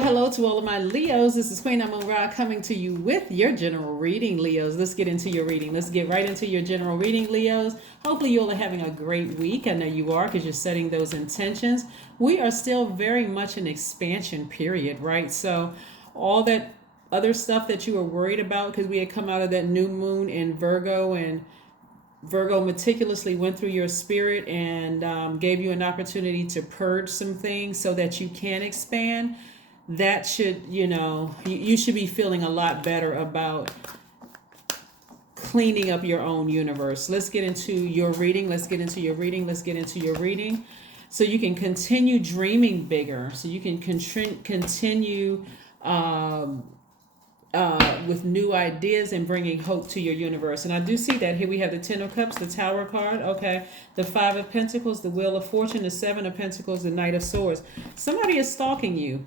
Hello to all of my Leos. This is Queen Amon-Ra coming to you with your general reading, Leos. Let's get into your reading. Let's get right into your general reading, Leos. Hopefully you all are having a great week. I know you are because you're setting those intentions. We are still very much in expansion period, right? So all that other stuff that you were worried about because we had come out of that new moon in Virgo, and Virgo meticulously went through your spirit and gave you an opportunity to purge some things so that you can expand. That should, you should be feeling a lot better about cleaning up your own universe. Let's get into your reading. Let's get into your reading. Let's get into your reading so you can continue dreaming bigger, so you can continue with new ideas and bringing hope to your universe. And I do see that here we have the Ten of Cups, the Tower card, okay, the Five of Pentacles, the Wheel of Fortune, the Seven of Pentacles, the Knight of Swords. Somebody is stalking you.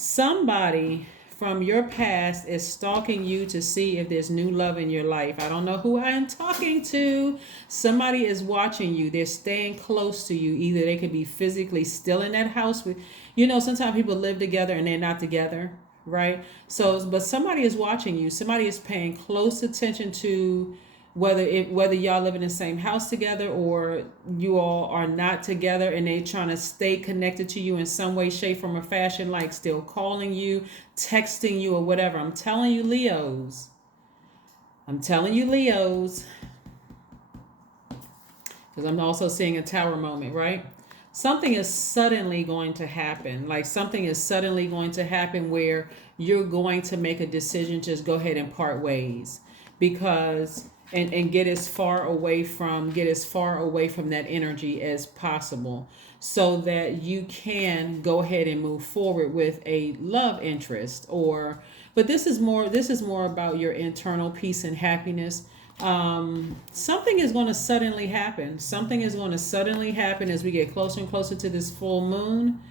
Somebody from your past is stalking you to see if there's new love in your life. I don't know who I am talking to. Somebody is watching you. They're staying close to you. Either they could be physically still in that house with, sometimes people live together and they're not together, right? So, but somebody is watching you. Somebody is paying close attention to whether y'all live in the same house together or you all are not together, and they trying to stay connected to you in some way, shape, form, or fashion, like still calling you, texting you, or whatever. I'm telling you, Leos. Because I'm also seeing a Tower moment, right? Something is suddenly going to happen. Like something is suddenly going to happen where you're going to make a decision, just go ahead and part ways, because and get as far away from that energy as possible, so that you can go ahead and move forward with a love interest. But this is more about your internal peace and happiness. Something is going to suddenly happen. As we get closer and closer to this full moon.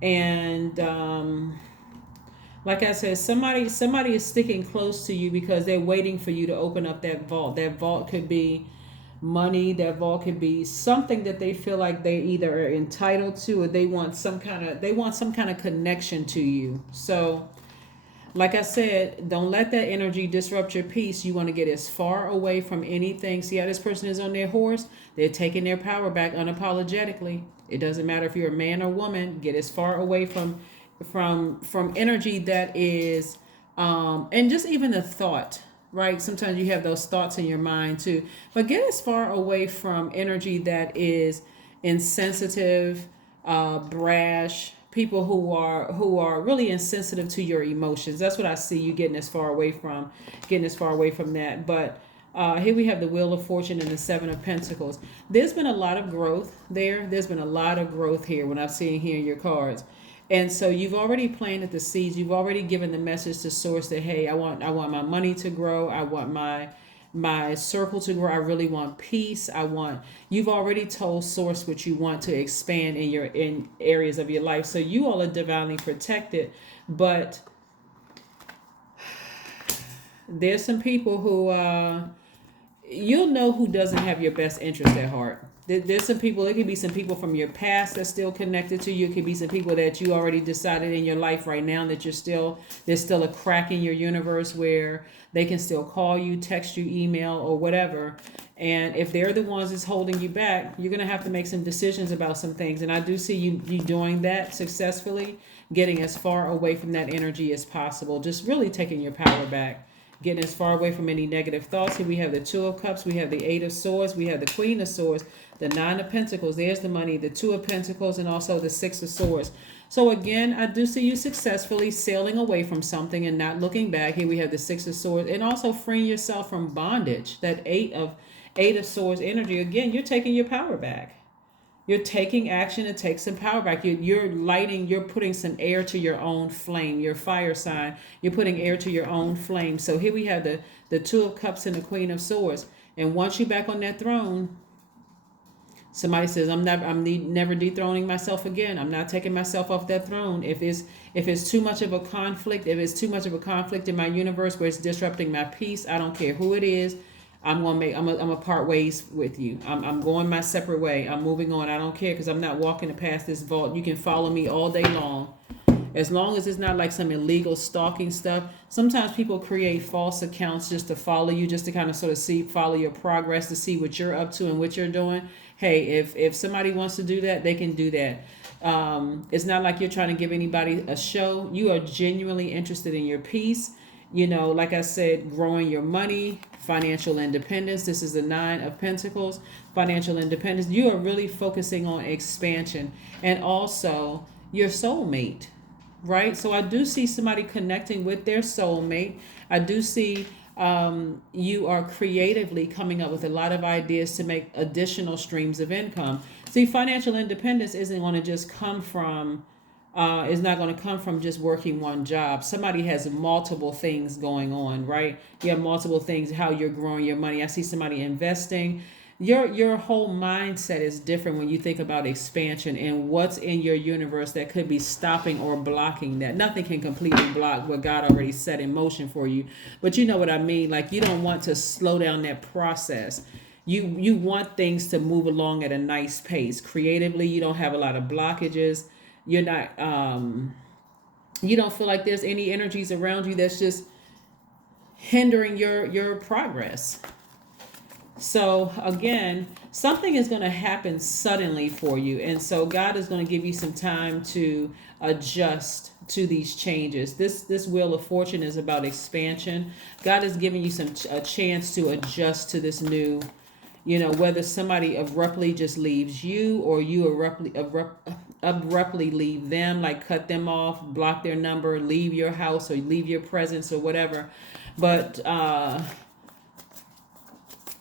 And like I said, somebody is sticking close to you because they're waiting for you to open up that vault. That vault could be money. That vault could be something that they feel like they either are entitled to, or they want some kind of connection to you. So like I said, don't let that energy disrupt your peace. You want to get as far away from anything. See how this person is on their horse? They're taking their power back unapologetically. It doesn't matter if you're a man or woman. Get as far away from energy that is and just even the thought, right? Sometimes you have those thoughts in your mind too, but get as far away from energy that is insensitive, brash, people who are really insensitive to your emotions. That's what I see you getting as far away from that. But here we have the Wheel of Fortune and the Seven of Pentacles. There's been a lot of growth there. There's been a lot of growth here when I'm seeing here in your cards. And so you've already planted the seeds. You've already given the message to Source that, hey, I want my money to grow. I want my circle to grow. I really want peace. You've already told Source what you want to expand in areas of your life. So you all are divinely protected. But there's some people who you'll know who doesn't have your best interest at heart. There's some people, it could be some people from your past that's still connected to you. It could be some people that you already decided in your life right now that there's still a crack in your universe where they can still call you, text you, email, or whatever. And if they're the ones that's holding you back, you're going to have to make some decisions about some things. And I do see you doing that successfully, getting as far away from that energy as possible, just really taking your power back. Getting as far away from any negative thoughts. Here we have the Two of Cups, we have the Eight of Swords, we have the Queen of Swords, the Nine of Pentacles, there's the money, the Two of Pentacles, and also the Six of Swords. So again, I do see you successfully sailing away from something and not looking back. Here we have the Six of Swords, and also freeing yourself from bondage. That Eight of Swords energy, again, you're taking your power back. You're taking action to take some power back. You're putting some air to your own flame. Your fire sign, you're putting air to your own flame. So here we have the Two of Cups and the Queen of Swords. And once you're back on that throne, somebody says, I'm never dethroning myself again. I'm not taking myself off that throne. If it's too much of a conflict, in my universe where it's disrupting my peace, I don't care who it is. I'm gonna part ways with you. I'm going my separate way. I'm moving on. I don't care, because I'm not walking past this vault. You can follow me all day long. As long as it's not like some illegal stalking stuff. Sometimes people create false accounts just to follow you, just to kind of sort of follow your progress, to see what you're up to and what you're doing. Hey, if somebody wants to do that, they can do that. It's not like you're trying to give anybody a show. You are genuinely interested in your peace. Like I said, growing your money, financial independence. This is the Nine of Pentacles, financial independence. You are really focusing on expansion and also your soulmate, right? So I do see somebody connecting with their soulmate. I do see you are creatively coming up with a lot of ideas to make additional streams of income. See, financial independence isn't going to just come from is not going to come from just working one job. Somebody has multiple things going on, right? You have multiple things, how you're growing your money. I see somebody investing. Your whole mindset is different when you think about expansion and what's in your universe that could be stopping or blocking that. Nothing can completely block what God already set in motion for you. But you know what I mean? Like, you don't want to slow down that process. You want things to move along at a nice pace. Creatively, you don't have a lot of blockages. You're not you don't feel like there's any energies around you that's just hindering your progress. So again, something is going to happen suddenly for you, and so God is going to give you some time to adjust to these changes. This Wheel of Fortune is about expansion. God is giving you a chance to adjust to this new, whether somebody abruptly just leaves you or you abruptly leave them, like cut them off, block their number, leave your house or leave your presence or whatever. But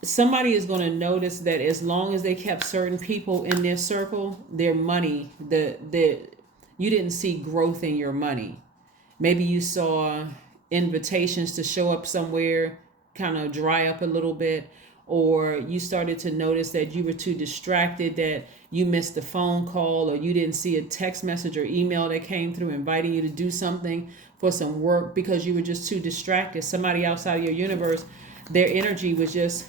somebody is going to notice that as long as they kept certain people in their circle, their money, you didn't see growth in your money. Maybe you saw invitations to show up somewhere kind of dry up a little bit, or you started to notice that you were too distracted, that you missed a phone call, or you didn't see a text message or email that came through inviting you to do something for some work because you were just too distracted. Somebody outside of your universe, their energy was just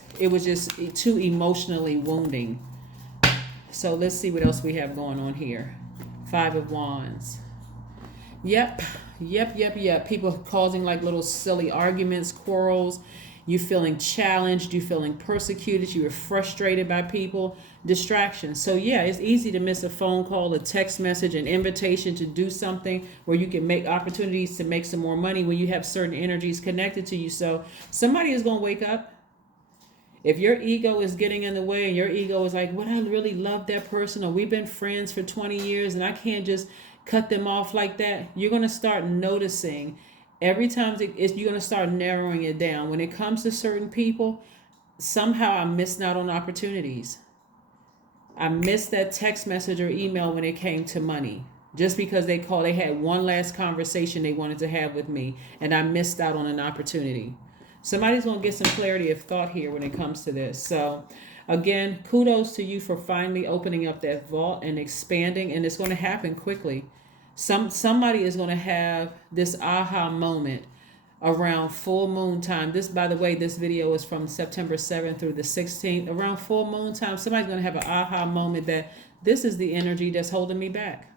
too emotionally wounding. So let's see what else we have going on here. Five of Wands. Yep. People causing like little silly arguments, quarrels. You feeling challenged, you feeling persecuted, you were frustrated by people, distractions. So yeah, it's easy to miss a phone call, a text message, an invitation to do something where you can make opportunities to make some more money when you have certain energies connected to you. So somebody is going to wake up. If your ego is getting in the way and your ego is like, "What, I really love that person, or we've been friends for 20 years and I can't just cut them off like that," you're going to start noticing every time you're going to start narrowing it down. When it comes to certain people, somehow I'm missing out on opportunities. I missed that text message or email when it came to money. Just because they had one last conversation they wanted to have with me, and I missed out on an opportunity. Somebody's going to get some clarity of thought here when it comes to this. So again, kudos to you for finally opening up that vault and expanding, and it's going to happen quickly. Somebody is going to have this aha moment around full moon time. This, by the way, this video is from September 7th through the 16th. Around full moon time, somebody's going to have an aha moment that this is the energy that's holding me back.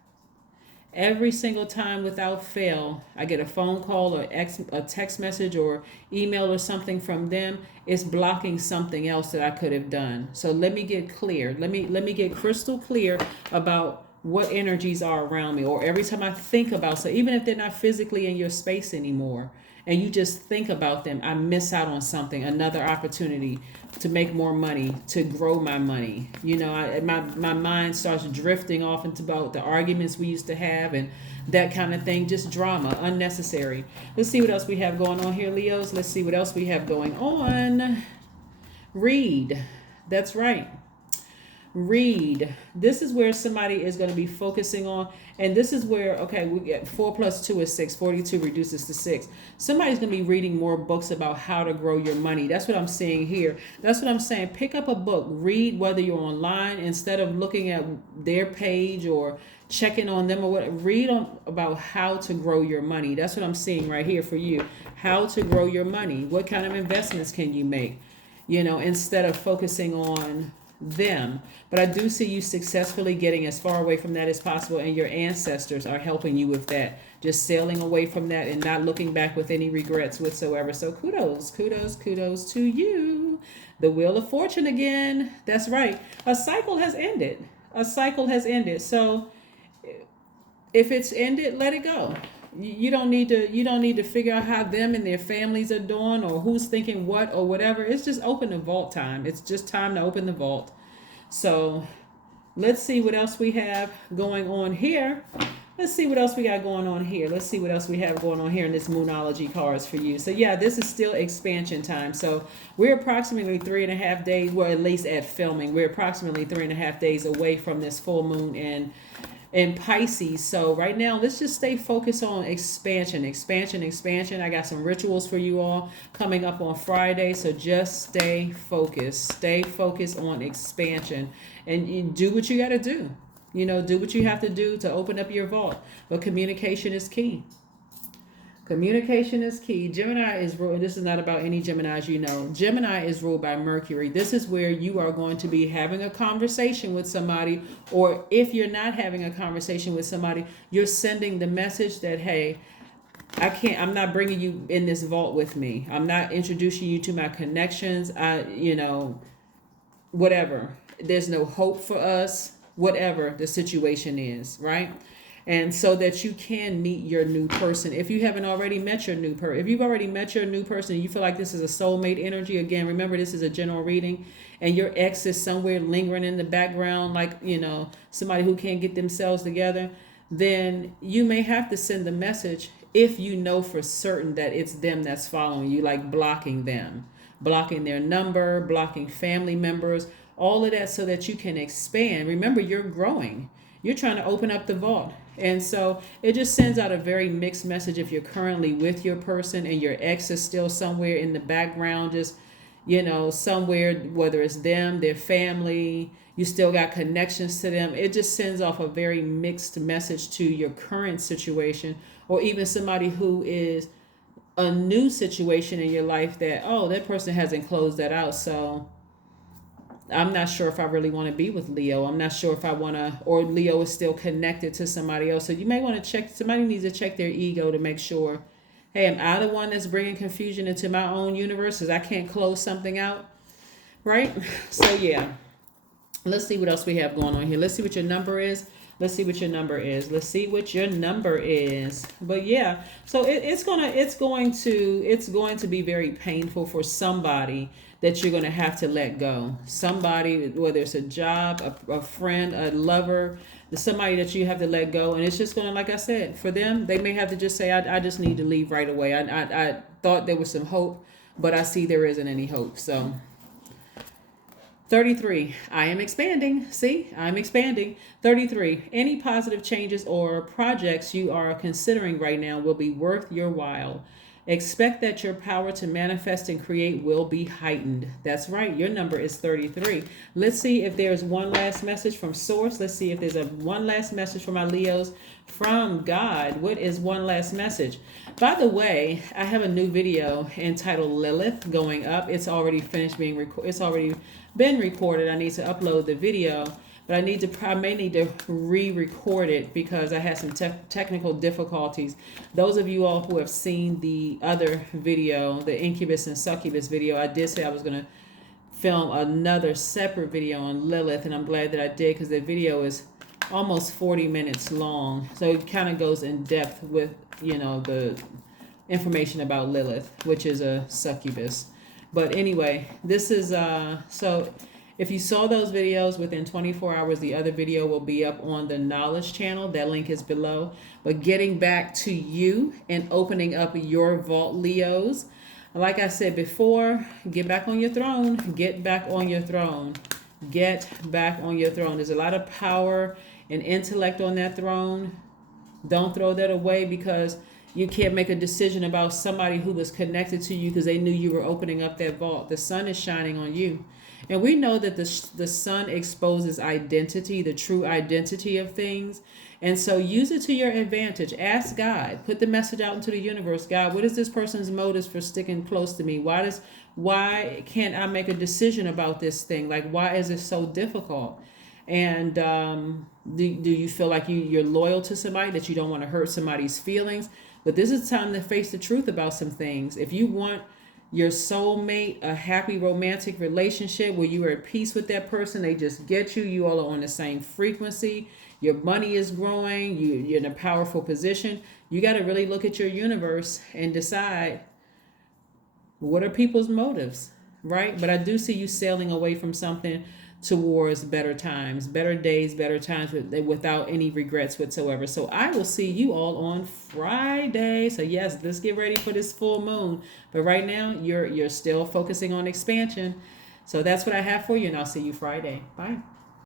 Every single time without fail, I get a phone call or a text message or email or something from them. It's blocking something else that I could have done. So let me get clear. Let me get crystal clear about what energies are around me. Or every time I think about, so even if they're not physically in your space anymore, and you just think about them, I miss out on something, another opportunity to make more money, to grow my money. My mind starts drifting off into about the arguments we used to have and that kind of thing. Just drama, unnecessary. Let's see what else we have going on here, Leos. Let's see what else we have going on. Read. That's right. Read. This is where somebody is going to be focusing on, and this is where, okay, we get 4 + 2 is 6. 42 reduces to 6. Somebody's going to be reading more books about how to grow your money. That's what I'm seeing here. That's what I'm saying. Pick up a book. Read, whether you're online, instead of looking at their page or checking on them or what. Read about how to grow your money. That's what I'm seeing right here for you. How to grow your money. What kind of investments can you make? Instead of focusing on them. But I do see you successfully getting as far away from that as possible, and your ancestors are helping you with that. Just sailing away from that and not looking back with any regrets whatsoever. So kudos to you. The Wheel of Fortune again. That's right. A cycle has ended. So if it's ended, let it go. You don't need to figure out how them and their families are doing or who's thinking what or whatever. It's just open the vault time. It's just time to open the vault. So let's see what else we have going on here. Let's see what else we got going on here. Let's see what else we have going on here in this Moonology cards for you. So yeah, this is still expansion time. So we're approximately 3.5 days, well, at least at filming, we're approximately 3.5 days away from this full moon in Pisces. So right now, let's just stay focused on expansion. I got some rituals for you all coming up on Friday. So just stay focused. Stay focused on expansion, and you do what you got to do. Do what you have to do to open up your vault. But communication is key. Communication is key. Gemini is ruled, this is not about any Geminis Gemini is ruled by Mercury. This is where you are going to be having a conversation with somebody, or if you're not having a conversation with somebody, you're sending the message that, hey, I'm not bringing you in this vault with me. I'm not introducing you to my connections. Whatever. There's no hope for us, whatever the situation is, right? And so that you can meet your new person. If you haven't already met your new person, if you've already met your new person and you feel like this is a soulmate energy, again, remember this is a general reading, and your ex is somewhere lingering in the background, like, somebody who can't get themselves together, then you may have to send the message if you know for certain that it's them that's following you, like blocking them, blocking their number, blocking family members, all of that, so that you can expand. Remember, you're growing. You're trying to open up the vault. And so it just sends out a very mixed message if you're currently with your person and your ex is still somewhere in the background, just, somewhere, whether it's them, their family, you still got connections to them. It just sends off a very mixed message to your current situation, or even somebody who is a new situation in your life that, oh, that person hasn't closed that out. So I'm not sure if I really want to be with Leo. I'm not sure if I want to, or Leo is still connected to somebody else. So you may want to check, somebody needs to check their ego to make sure, hey, am I the one that's bringing confusion into my own universe because I can't close something out, right? So yeah, let's see what else we have going on here. Let's see what your number is. Let's see what your number is. But yeah, so it's going to be very painful for somebody that you're going to have to let go. Somebody, whether it's a job, a friend, a lover, somebody that you have to let go. And it's just going to, like I said, for them, they may have to just say, I just need to leave right away. I thought there was some hope, but I see there isn't any hope. So 33, I am expanding. See, I'm expanding. 33, any positive changes or projects you are considering right now will be worth your while. Expect that your power to manifest and create will be heightened. That's right. Your number is 33. Let's see if there's one last message from Source. Let's see if there's one last message for my Leos from God. What is one last message? By the way, I have a new video entitled Lilith going up. It's already finished being recorded. It's already been recorded. I need to upload the video, but I may need to re-record it because I had some technical difficulties. Those of you all who have seen the other video, the Incubus and Succubus video, I did say I was going to film another separate video on Lilith, and I'm glad that I did because the video is almost 40 minutes long. So it kind of goes in depth with, the information about Lilith, which is a succubus. But anyway, this is, so if you saw those videos within 24 hours, the other video will be up on the Knowledge channel. That link is below. But getting back to you and opening up your vault, Leos. Like I said before, get back on your throne. Get back on your throne. Get back on your throne. There's a lot of power and intellect on that throne. Don't throw that away because you can't make a decision about somebody who was connected to you because they knew you were opening up that vault. The sun is shining on you. And we know that the sun exposes identity, the true identity of things. And so use it to your advantage. Ask God, put the message out into the universe. God, what is this person's motives for sticking close to me? Why can't I make a decision about this thing? Like, why is it so difficult? And do you feel like you're loyal to somebody, that you don't want to hurt somebody's feelings? But this is time to face the truth about some things. If you want your soulmate, a happy romantic relationship where you are at peace with that person, they just get you, you all are on the same frequency, your money is growing, you're in a powerful position, you got to really look at your universe and decide, what are people's motives, right? But I do see you sailing away from something towards better times, better days, better times, without any regrets whatsoever. So I will see you all on Friday. So yes, let's get ready for this full moon. But right now, you're still focusing on expansion. So that's what I have for you, and I'll see you Friday. Bye.